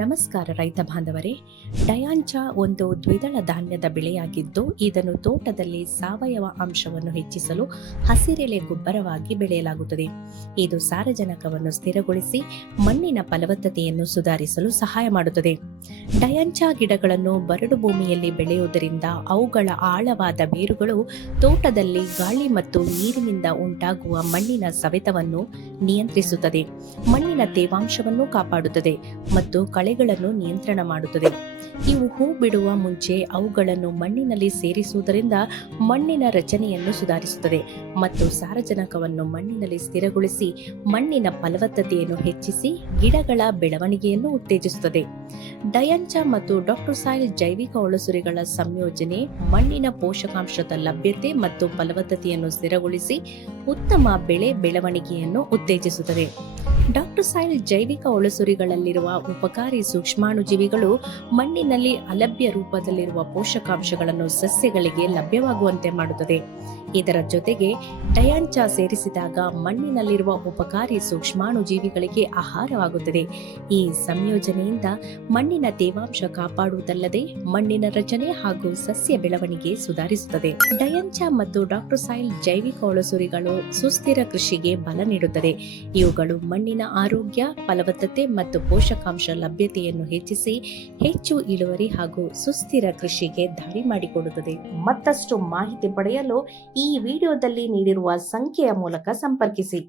ನಮಸ್ಕಾರ ರೈತ ಬಾಂಧವರೇ. ಡಯಾಂಚಾ ಒಂದು ದ್ವಿದಳ ಧಾನ್ಯದ ಬೆಳೆಯಾಗಿದ್ದು, ಇದನ್ನು ತೋಟದಲ್ಲಿ ಸಾವಯವ ಅಂಶವನ್ನು ಹೆಚ್ಚಿಸಲು ಹಸಿರೆಲೆ ಗೊಬ್ಬರವಾಗಿ ಬೆಳೆಯಲಾಗುತ್ತದೆ. ಇದು ಸಾರಜನಕವನ್ನು ಸ್ಥಿರಗೊಳಿಸಿ ಮಣ್ಣಿನ ಫಲವತ್ತತೆಯನ್ನು ಸುಧಾರಿಸಲು ಸಹಾಯ ಮಾಡುತ್ತದೆ. ಡಯಾಂಚಾ ಗಿಡಗಳನ್ನು ಬರಡು ಭೂಮಿಯಲ್ಲಿ ಬೆಳೆಯುವುದರಿಂದ ಅವುಗಳ ಆಳವಾದ ಬೇರುಗಳು ತೋಟದಲ್ಲಿ ಗಾಳಿ ಮತ್ತು ನೀರಿನಿಂದ ಉಂಟಾಗುವ ಮಣ್ಣಿನ ಸವೆತವನ್ನು ನಿಯಂತ್ರಿಸುತ್ತದೆ, ಮಣ್ಣಿನ ತೇವಾಂಶವನ್ನು ಕಾಪಾಡುತ್ತದೆ ಮತ್ತು ಕಳೆಗಳನ್ನು ನಿಯಂತ್ರಣ ಮಾಡುತ್ತದೆ. ಇವು ಹೂ ಬಿಡುವ ಮುಂಚೆ ಅವುಗಳನ್ನು ಮಣ್ಣಿನಲ್ಲಿ ಸೇರಿಸುವುದರಿಂದ ಮಣ್ಣಿನ ರಚನೆಯನ್ನು ಸುಧಾರಿಸುತ್ತದೆ ಮತ್ತು ಸಾರಜನಕವನ್ನು ಮಣ್ಣಿನಲ್ಲಿ ಸ್ಥಿರಗೊಳಿಸಿ ಮಣ್ಣಿನ ಫಲವತ್ತತೆಯನ್ನು ಹೆಚ್ಚಿಸಿ ಗಿಡಗಳ ಬೆಳವಣಿಗೆಯನ್ನು ಉತ್ತೇಜಿಸುತ್ತದೆ. ಡಯಾಂಚಾ ಮತ್ತು ಡಾಕ್ಟೋಸಾಯಿಲ್ ಜೈವಿಕ ಒಳಸುರಿಗಳ ಸಂಯೋಜನೆ ಮಣ್ಣಿನ ಪೋಷಕಾಂಶದ ಲಭ್ಯತೆ ಮತ್ತು ಫಲವತ್ತತೆಯನ್ನು ಸ್ಥಿರಗೊಳಿಸಿ ಉತ್ತಮ ಬೆಳೆ ಬೆಳವಣಿಗೆಯನ್ನು ಉತ್ತೇಜಿಸುತ್ತದೆ. ಡಾಕ್ಟೋಸಾಯಿಲ್ ಜೈವಿಕ ಒಳಸುರಿಗಳಲ್ಲಿರುವ ಉಪಕಾರಿ ಸೂಕ್ಷ್ಮಾಣುಜೀವಿಗಳು ಮಣ್ಣಿನಲ್ಲಿ ಅಲಭ್ಯ ರೂಪದಲ್ಲಿರುವ ಪೋಷಕಾಂಶಗಳನ್ನು ಸಸ್ಯಗಳಿಗೆ ಲಭ್ಯವಾಗುವಂತೆ ಮಾಡುತ್ತದೆ. ಇದರ ಜೊತೆಗೆ ಡಯಾಂಚಾ ಸೇರಿಸಿದಾಗ ಮಣ್ಣಿನಲ್ಲಿರುವ ಉಪಕಾರಿ ಸೂಕ್ಷ್ಮಾಣುಜೀವಿಗಳಿಗೆ ಆಹಾರವಾಗುತ್ತದೆ. ಈ ಸಂಯೋಜನೆಯಿಂದ ಮಣ್ಣಿನ ತೇವಾಂಶ ಕಾಪಾಡುವುದಲ್ಲದೆ ಮಣ್ಣಿನ ರಚನೆ ಹಾಗೂ ಸಸ್ಯ ಬೆಳವಣಿಗೆ ಸುಧಾರಿಸುತ್ತದೆ. ಡಯಾಂಚಾ ಮತ್ತು ಡಾಕ್ಟೋಸಾಯಿಲ್ ಜೈವಿಕ ಒಳಸುರಿಗಳು ಸುಸ್ಥಿರ ಕೃಷಿಗೆ ಬಲ ನೀಡುತ್ತದೆ. ಇವುಗಳು ಮಣ್ಣಿನ ಆರೋಗ್ಯ, ಫಲವತ್ತತೆ ಮತ್ತು ಪೋಷಕಾಂಶ ಲಭ್ಯತೆಯನ್ನು ಹೆಚ್ಚಿಸಿ ಹೆಚ್ಚು ಇಳುವರಿ ಹಾಗೂ ಸುಸ್ಥಿರ ಕೃಷಿಗೆ ದಾರಿ ಮಾಡಿಕೊಡುತ್ತದೆ. ಮತ್ತಷ್ಟು ಮಾಹಿತಿ ಪಡೆಯಲು ಈ ವಿಡಿಯೋದಲ್ಲಿ ನೀಡಿರುವ ಸಂಖ್ಯೆಯ ಮೂಲಕ ಸಂಪರ್ಕಿಸಿ.